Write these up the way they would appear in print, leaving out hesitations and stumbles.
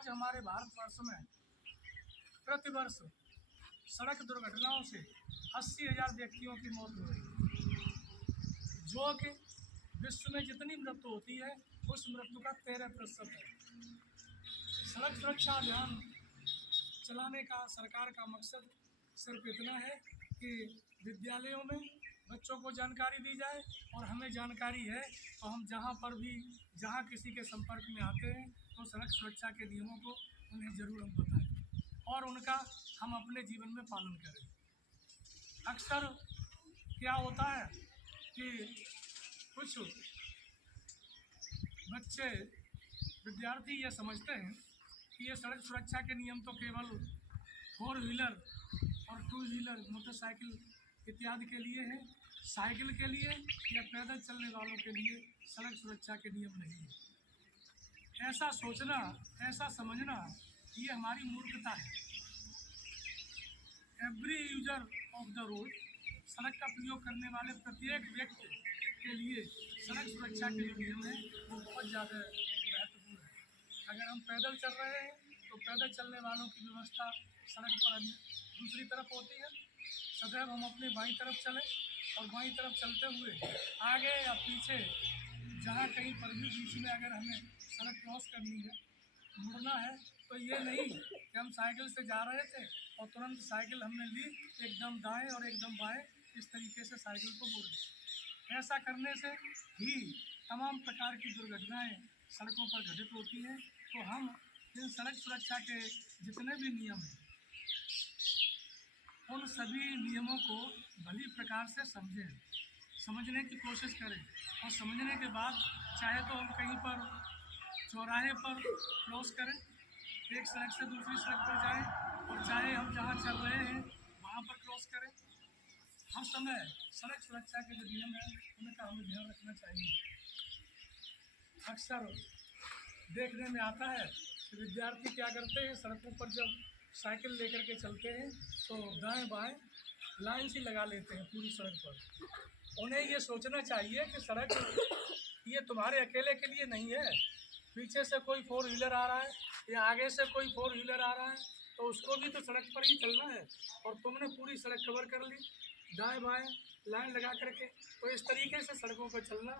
आज हमारे भारतवर्ष में प्रतिवर्ष सड़क दुर्घटनाओं से 80,000 व्यक्तियों की मौत हो रही है, जो कि विश्व में जितनी मृत्यु होती है उस मृत्यु का 13% है। सड़क सुरक्षा अभियान चलाने का सरकार का मकसद सिर्फ इतना है कि विद्यालयों में बच्चों को जानकारी दी जाए, और हमें जानकारी है तो हम जहाँ किसी के संपर्क में आते हैं तो सड़क सुरक्षा के नियमों को उन्हें ज़रूर हम बताएं और उनका हम अपने जीवन में पालन करें। अक्सर क्या होता है कि कुछ बच्चे विद्यार्थी ये समझते हैं कि ये सड़क सुरक्षा के नियम तो केवल 4 व्हीलर और 2 व्हीलर मोटरसाइकिल इत्यादि के लिए है, साइकिल के लिए या पैदल चलने वालों के लिए सड़क सुरक्षा के नियम नहीं है। ऐसा सोचना, ऐसा समझना ये हमारी मूर्खता है। Every user of the road, सड़क का प्रयोग करने वाले प्रत्येक व्यक्ति के लिए सड़क सुरक्षा के जो नियम हैं वो बहुत ज़्यादा महत्वपूर्ण है। अगर हम पैदल चल रहे हैं तो पैदल चलने वालों की व्यवस्था सड़क पर दूसरी तरफ होती है। सदैव हम अपने बाईं तरफ चलें और बाईं तरफ चलते हुए आगे या पीछे जहाँ कहीं पर भी बीच में अगर हमें सड़क क्रॉस करनी है, मुड़ना है, तो ये नहीं कि हम साइकिल से जा रहे थे और तुरंत साइकिल हमने ली, एकदम दाएं और एकदम बाएं इस तरीके से साइकिल को मोड़ दी। ऐसा करने से ही तमाम प्रकार की दुर्घटनाएं सड़कों पर घटित होती हैं। तो हम इन सड़क सुरक्षा के जितने भी नियम हैं उन सभी नियमों को भली प्रकार से समझने की कोशिश करें, और समझने के बाद चाहे तो हम कहीं पर चौराहे पर क्रॉस करें, एक सड़क से दूसरी सड़क पर जाएं, और चाहे हम जहां चल रहे हैं वहां पर क्रॉस करें। हर समय सड़क सुरक्षा के जो नियम हैं उनका हमें ध्यान रखना चाहिए। अक्सर देखने में आता है कि विद्यार्थी क्या करते हैं, सड़कों पर जब साइकिल लेकर के चलते हैं तो दाएं बाएं लाइन सी लगा लेते हैं पूरी सड़क पर। उन्हें ये सोचना चाहिए कि सड़क ये तुम्हारे अकेले के लिए नहीं है। पीछे से कोई 4 व्हीलर आ रहा है या आगे से कोई 4 व्हीलर आ रहा है तो उसको भी तो सड़क पर ही चलना है, और तुमने पूरी सड़क कवर कर ली दाएं बाएं लाइन लगा करके। तो इस तरीके से सड़कों पर चलना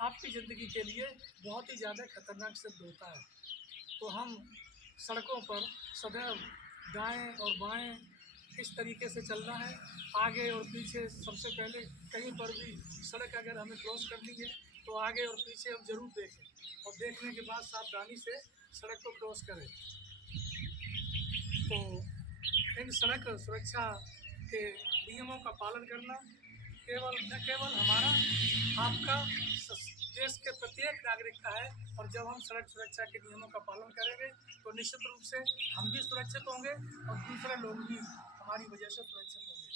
आपकी ज़िंदगी के लिए बहुत ही ज़्यादा खतरनाक सिद्ध होता है। तो हम सड़कों पर सदैव दाएं और बाएं इस तरीके से चलना है। आगे और पीछे सबसे पहले कहीं पर भी सड़क अगर हमें क्रॉस करनी है तो आगे और पीछे हम ज़रूर देखें, और देखने के बाद सावधानी से सड़क को क्रॉस करें। तो इन सड़क सुरक्षा के नियमों का पालन करना न केवल हमारा, आपका, देश के प्रत्येक नागरिक का है। और जब हम सड़क सुरक्षा के नियमों का पालन करेंगे तो निश्चित रूप से हम भी सुरक्षित होंगे और दूसरे लोग भी हमारी वजह से सुरक्षित होंगे।